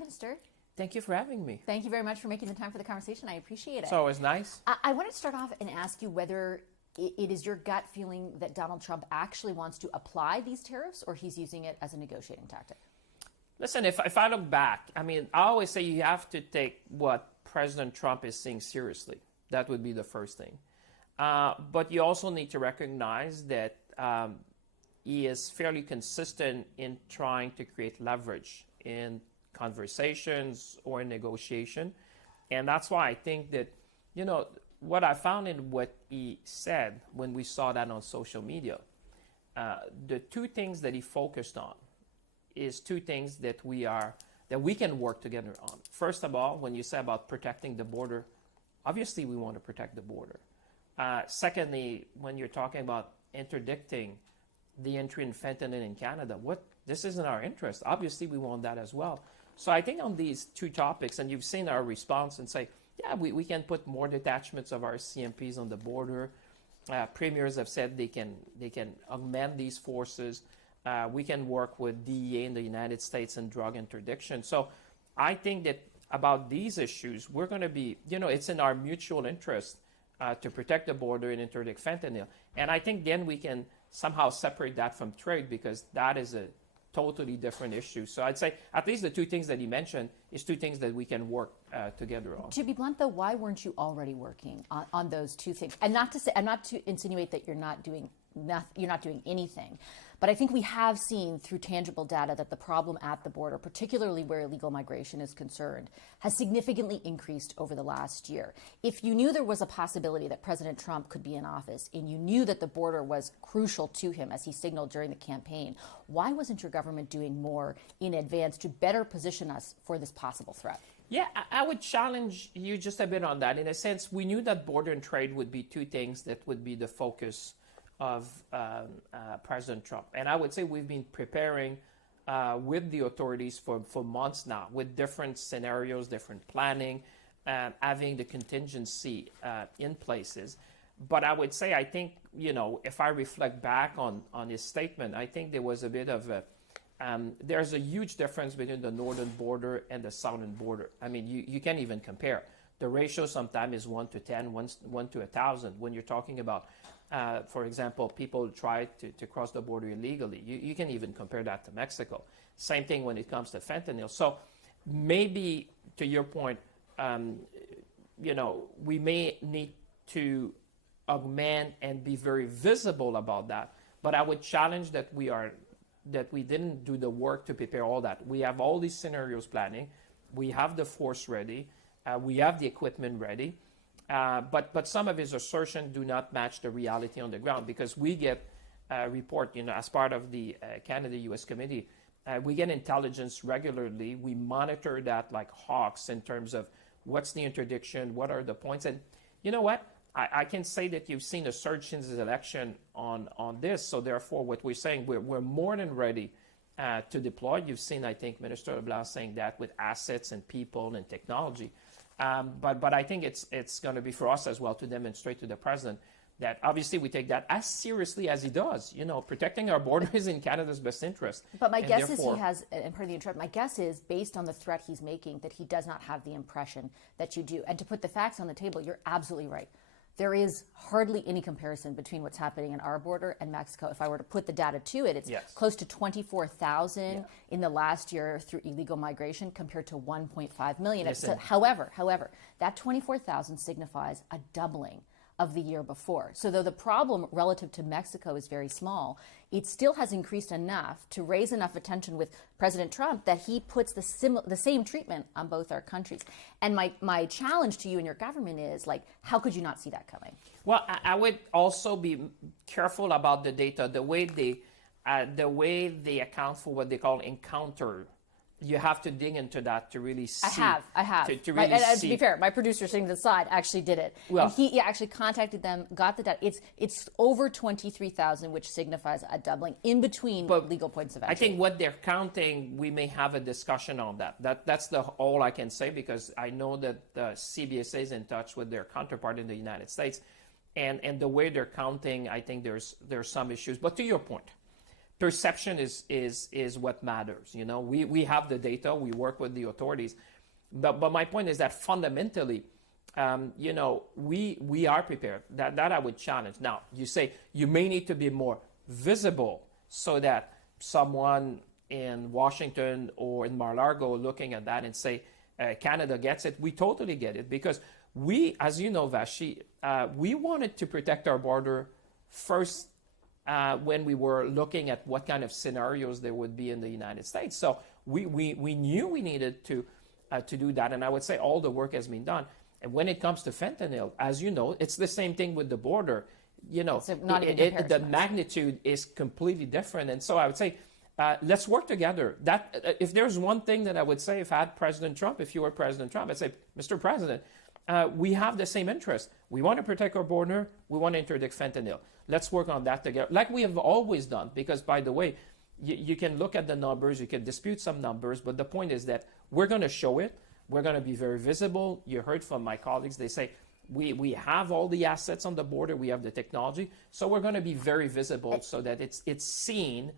Prime Minister. Thank you for having me. Thank you very much for making the time for the conversation. I appreciate it. It's always nice. I want to start off and ask you whether it is your gut feeling that Donald Trump actually wants to apply these tariffs or he's using it as a negotiating tactic. Listen, if I look back, I always say you have to take what President Trump is saying seriously. That would be the first thing. But you also need to recognize that he is fairly consistent in trying to create leverage in conversations or in negotiation. And that's why I think that, what I found in what he said when we saw that on social media, the two things that he focused on is two things that we can work together on. First of all, when you say about protecting the border, obviously we want to protect the border. Secondly, when you're talking about interdicting the entry in fentanyl in Canada, this isn't our interest. Obviously, we want that as well. So I think on these two topics, and you've seen our response and say, yeah, we can put more detachments of our CMPs on the border. Premiers have said they can augment these forces. We can work with DEA in the United States and drug interdiction. So I think that about these issues, we're going to be, it's in our mutual interest to protect the border and interdict fentanyl. And I think then we can somehow separate that from trade, because that is a totally different issue. So I'd say at least the two things that he mentioned is two things that we can work together on. To be blunt, though, why weren't you already working on those two things? And not to insinuate that you're not doing anything. But I think we have seen through tangible data that the problem at the border, particularly where illegal migration is concerned, has significantly increased over the last year. If you knew there was a possibility that President Trump could be in office and you knew that the border was crucial to him, as he signaled during the campaign, why wasn't your government doing more in advance to better position us for this possible threat? Yeah, I would challenge you just a bit on that. In a sense, we knew that border and trade would be two things that would be the focus of President Trump. And I would say we've been preparing with the authorities for months now, with different scenarios, different planning, having the contingency in places. But I would say, I think, if I reflect back on his statement, I think there was a bit of there's a huge difference between the northern border and the southern border. You can't even compare. The ratio sometimes is 1 to 10, 1 to 1,000. When you're talking about, for example, people try to cross the border illegally, you can even compare that to Mexico. Same thing when it comes to fentanyl. So maybe, to your point, we may need to augment and be very visible about that. But I would challenge that we didn't do the work to prepare all that. We have all these scenarios planning. We have the force ready. We have the equipment ready. But some of his assertions do not match the reality on the ground, because we get a report, as part of the Canada-U.S. committee, we get intelligence regularly. We monitor that like hawks in terms of what's the interdiction, what are the points. And you know what? I can say that you've seen a surge since his election on this. So therefore, what we're saying, we're more than ready to deploy. You've seen, I think, Minister LeBlanc saying that with assets and people and technology. But I think it's going to be for us as well to demonstrate to the president that obviously we take that as seriously as he does. Protecting our border is in Canada's best interest. But my guess is he has, and part of the interrupt, my guess is based on the threat he's making that he does not have the impression that you do. And to put the facts on the table, you're absolutely right. There is hardly any comparison between what's happening in our border and Mexico. If I were to put the data to it, it's close to 24,000 in the last year through illegal migration compared to 1.5 million. So, however, that 24,000 signifies a doubling of the year before. So though the problem relative to Mexico is very small, it still has increased enough to raise enough attention with President Trump that he puts the same treatment on both our countries. And my challenge to you and your government is, how could you not see that coming? Well, I would also be careful about the data, the way they account for what they call encounter. You have to dig into that to really see. I have. To really see. To be fair, my producer sitting to the side actually did it. Well, and he actually contacted them, got the data. It's over 23,000, which signifies a doubling in between legal points of entry. I think what they're counting, we may have a discussion on that. That's all I can say, because I know that the CBSA is in touch with their counterpart in the United States. And the way they're counting, I think there's some issues. But to your point, perception is what matters. You know, we have the data, we work with the authorities, but my point is that fundamentally, you know, we are prepared. That I would challenge. Now, you say you may need to be more visible so that someone in Washington or in Mar-a-Lago looking at that and say, Canada gets it. We totally get it, because we, as you know, Vashi, we wanted to protect our border first when we were looking at what kind of scenarios there would be in the United States. So we knew we needed to do that, and I would say all the work has been done. And when it comes to fentanyl, as you know, it's the same thing with the border. You know, the magnitude is completely different, and so I would say, let's work together. That if there's one thing that I would say, if I had President Trump, if you were President Trump, I'd say, Mr. President, we have the same interest. We want to protect our border. We want to interdict fentanyl. Let's work on that together, like we have always done. Because, by the way, you can look at the numbers, you can dispute some numbers, but the point is that we're going to show it. We're going to be very visible. You heard from my colleagues, they say, we have all the assets on the border, we have the technology, so we're going to be very visible so that it's seen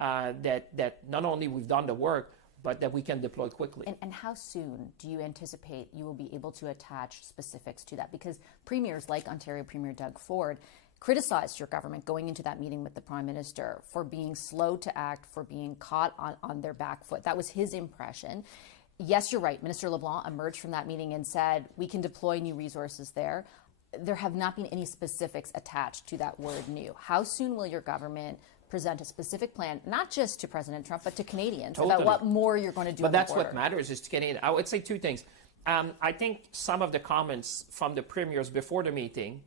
that not only we've done the work, but that we can deploy quickly. And how soon do you anticipate you will be able to attach specifics to that? Because premiers like Ontario Premier Doug Ford criticized your government going into that meeting with the Prime Minister for being slow to act, for being caught on their back foot. That was his impression. Yes, you're right. Minister LeBlanc emerged from that meeting and said, we can deploy new resources there. There have not been any specifics attached to that word new. How soon will your government present a specific plan, not just to President Trump, but to Canadians, about what more you're going to do? But that's what matters, is to Canadians. I would say two things. I think some of the comments from the premiers before the meeting,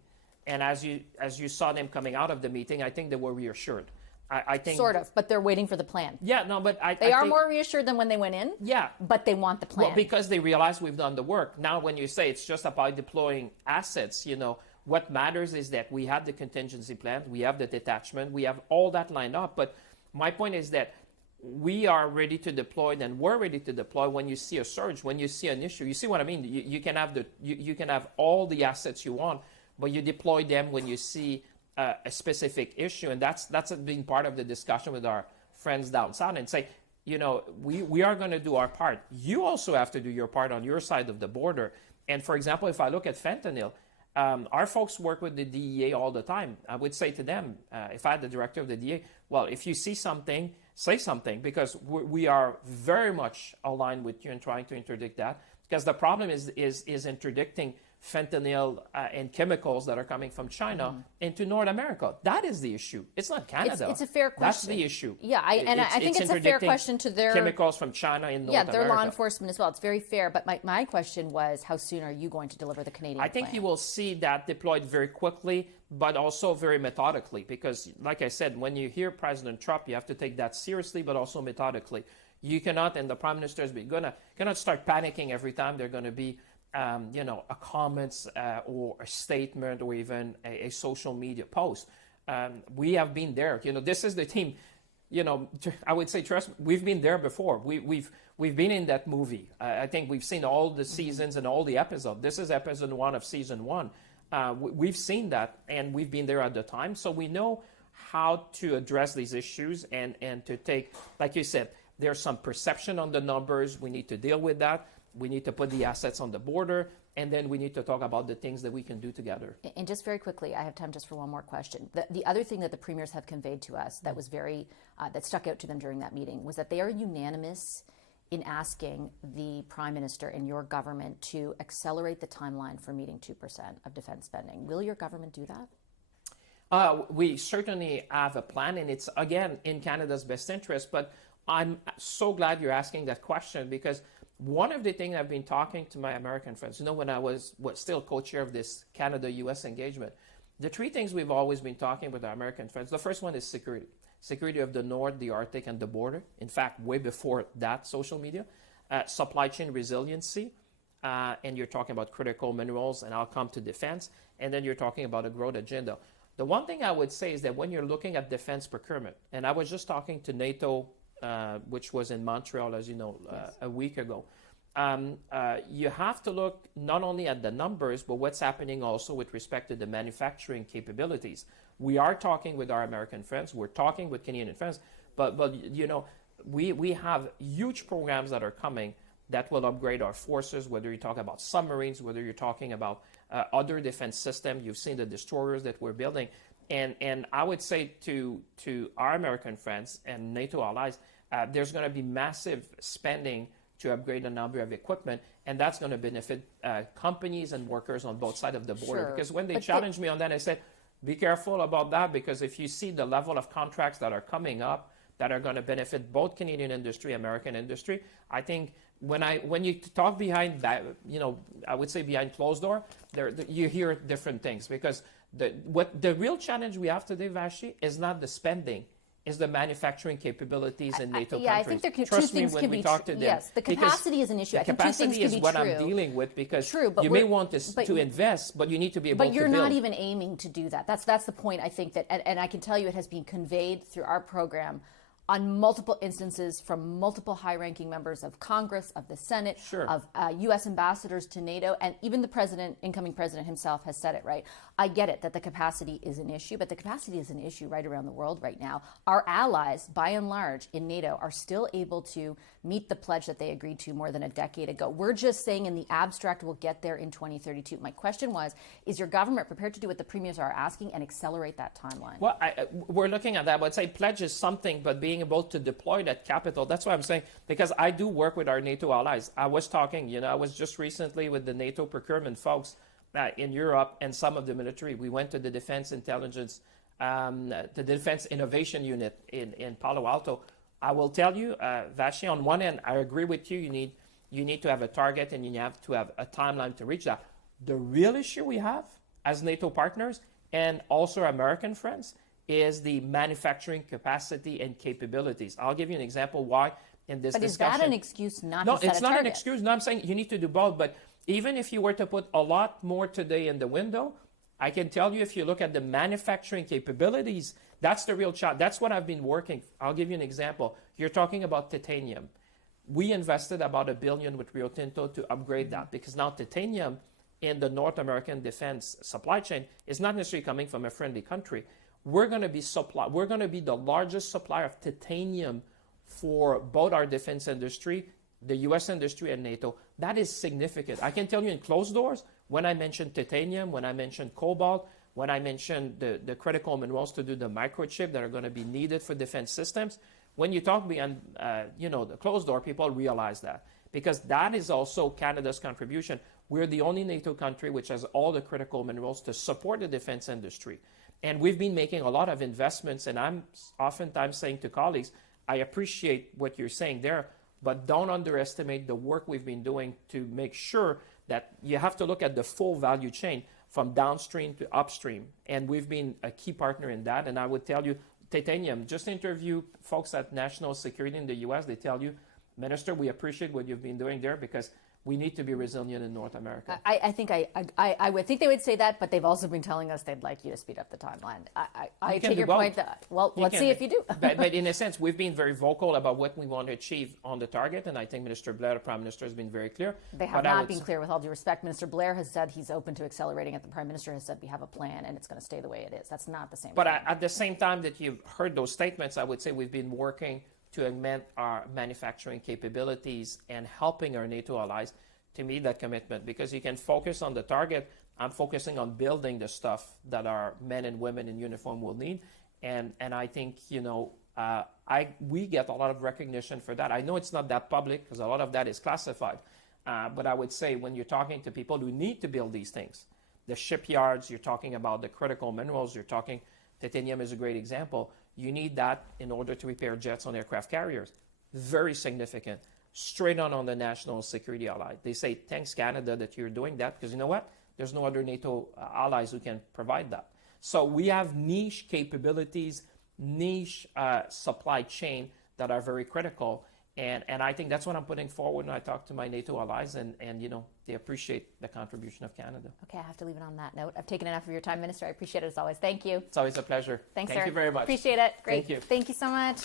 and as you saw them coming out of the meeting, I think they were reassured. I think sort of, but they're waiting for the plan. Yeah, no, but they are more reassured than when they went in. Yeah, but they want the plan. Well, because they realize we've done the work. Now, when you say it's just about deploying assets, you know, what matters is that we have the contingency plan, we have the detachment, we have all that lined up. But my point is that we are ready to deploy, and we're ready to deploy when you see a surge, when you see an issue. You see what I mean? You can have you can have all the assets you want, but you deploy them when you see a specific issue, and that's been part of the discussion with our friends down south, and say, you know, we are going to do our part. You also have to do your part on your side of the border. And for example, if I look at fentanyl, our folks work with the DEA all the time. I would say to them, if I had the director of the DEA, well, if you see something, say something, because we are very much aligned with you in trying to interdict that. Because the problem is interdicting fentanyl and chemicals that are coming from China into North America. That is the issue. It's not Canada. It's a fair question. That's the issue. Yeah, I think it's a fair question to their chemicals from China in North America. Yeah, their law enforcement as well. It's very fair. But my question was, how soon are you going to deliver the Canadian plan? I think you will see that deployed very quickly, but also very methodically. Because, like I said, when you hear President Trump, you have to take that seriously, but also methodically. You cannot, and the Prime Minister is cannot start panicking every time they're going to be you know, a comments or a statement or even a social media post. We have been there. You know, this is the team. You know, I would say, trust me, we've been there before. We've been in that movie. I think we've seen all the seasons and all the episodes. This is episode 1 of season 1. We've seen that, and we've been there at the time, so we know how to address these issues and to take, like you said, there's some perception on the numbers. We need to deal with that. We need to put the assets on the border, and then we need to talk about the things that we can do together. And just very quickly, I have time just for one more question. The other thing that the premiers have conveyed to us that was very, that stuck out to them during that meeting was that they are unanimous in asking the Prime Minister and your government to accelerate the timeline for meeting 2% of defense spending. Will your government do that? We certainly have a plan, and it's, again, in Canada's best interest. But I'm so glad you're asking that question, because one of the things I've been talking to my American friends, you know, when I was still co-chair of this Canada-U.S. engagement, the 3 things we've always been talking with our American friends, the first one is security. Security of the North, the Arctic, and the border. In fact, way before that, social media. Supply chain resiliency, and you're talking about critical minerals, and I'll come to defense. And then you're talking about a growth agenda. The one thing I would say is that when you're looking at defense procurement, and I was just talking to NATO, which was in Montreal, as you know, a week ago. You have to look not only at the numbers, but what's happening also with respect to the manufacturing capabilities. We are talking with our American friends. We're talking with Canadian friends. But we have huge programs that are coming that will upgrade our forces, whether you talk about submarines, whether you're talking about other defense systems. You've seen the destroyers that we're building. And I would say to our American friends and NATO allies, there's going to be massive spending to upgrade a number of equipment, and that's going to benefit companies and workers on both sides of the border. Sure. Because when they challenged me on that, I said, be careful about that, because if you see the level of contracts that are coming up that are going to benefit both Canadian industry, American industry, I think when you talk behind that, I would say behind closed door, you hear different things, because the real challenge we have today, Vashi, is not the spending, is the manufacturing capabilities in NATO countries. I think two things can be true. Yes, the capacity is an issue. I think two things can be true. The capacity is what I'm dealing with, because you may want to invest, but you need to be able to build. But you're not even aiming to do that. That's the point, I think, that, and I can tell you it has been conveyed through our program on multiple instances from multiple high-ranking members of Congress, of the Senate, sure, of U.S. ambassadors to NATO, and even the incoming president himself has said it, right? I get it that the capacity is an issue, but the capacity is an issue right around the world right now. Our allies, by and large, in NATO are still able to meet the pledge that they agreed to more than a decade ago. We're just saying in the abstract we'll get there in 2032. My question was, is your government prepared to do what the premiers are asking and accelerate that timeline? Well, we're looking at that. But I'd say pledge is something, but being able to deploy that capital, that's what I'm saying, because I do work with our NATO allies. I was talking, I was just recently with the NATO procurement folks in Europe and some of the military. We went to the Defense Intelligence, the Defense Innovation Unit in Palo Alto. I will tell you, Vashi, on one end, I agree with you. You need to have a target and you have to have a timeline to reach that. The real issue we have as NATO partners and also our American friends is the manufacturing capacity and capabilities. I'll give you an example why in this discussion. But is that an excuse not to set a target? No, it's not an excuse. No, I'm saying you need to do both. But even if you were to put a lot more today in the window, I can tell you if you look at the manufacturing capabilities, that's the real challenge. That's what I've been working. I'll give you an example. You're talking about titanium. We invested about $1 billion with Rio Tinto to upgrade that, because now titanium in the North American defense supply chain is not necessarily coming from a friendly country. We're going to be the largest supplier of titanium for both our defense industry, the U.S. industry, and NATO. That is significant. I can tell you in closed doors, when I mentioned titanium, when I mentioned cobalt, when I mentioned the critical minerals to do the microchip that are going to be needed for defense systems, when you talk beyond the closed door, people realize that, because that is also Canada's contribution. We're the only NATO country which has all the critical minerals to support the defense industry. And we've been making a lot of investments, and I'm oftentimes saying to colleagues, I appreciate what you're saying there, but don't underestimate the work we've been doing to make sure that you have to look at the full value chain from downstream to upstream. And we've been a key partner in that. And I would tell you, titanium, just interview folks at National Security in the U.S., they tell you, Minister, we appreciate what you've been doing there, because we need to be resilient in North America. I think I would think they would say that, but they've also been telling us they'd like you to speed up the timeline. I take your point. Let's see if you do. but in a sense, we've been very vocal about what we want to achieve on the target, and I think Minister Blair, the Prime Minister, has been very clear. They have not been clear, with all due respect. Minister Blair has said he's open to accelerating it. The Prime Minister has said we have a plan, and it's going to stay the way it is. That's not the same thing. But at the same time that you've heard those statements, I would say we've been working to augment our manufacturing capabilities and helping our NATO allies to meet that commitment, because you can focus on the target. I'm focusing on building the stuff that our men and women in uniform will need. And I think, we get a lot of recognition for that. I know it's not that public because a lot of that is classified. But I would say when you're talking to people who need to build these things, the shipyards, you're talking about the critical minerals, you're talking, titanium is a great example. You need that in order to repair jets on aircraft carriers. Very significant. Straight on the national security ally. They say, thanks Canada that you're doing that, because you know what? There's no other NATO allies who can provide that. So we have niche capabilities, niche supply chain that are very critical. And I think that's what I'm putting forward when I talk to my NATO allies, and they appreciate the contribution of Canada. Okay, I have to leave it on that note. I've taken enough of your time, Minister. I appreciate it as always. Thank you. It's always a pleasure. Thanks, Thank sir. you very much. Appreciate it. Great. Thank you. Thank you so much.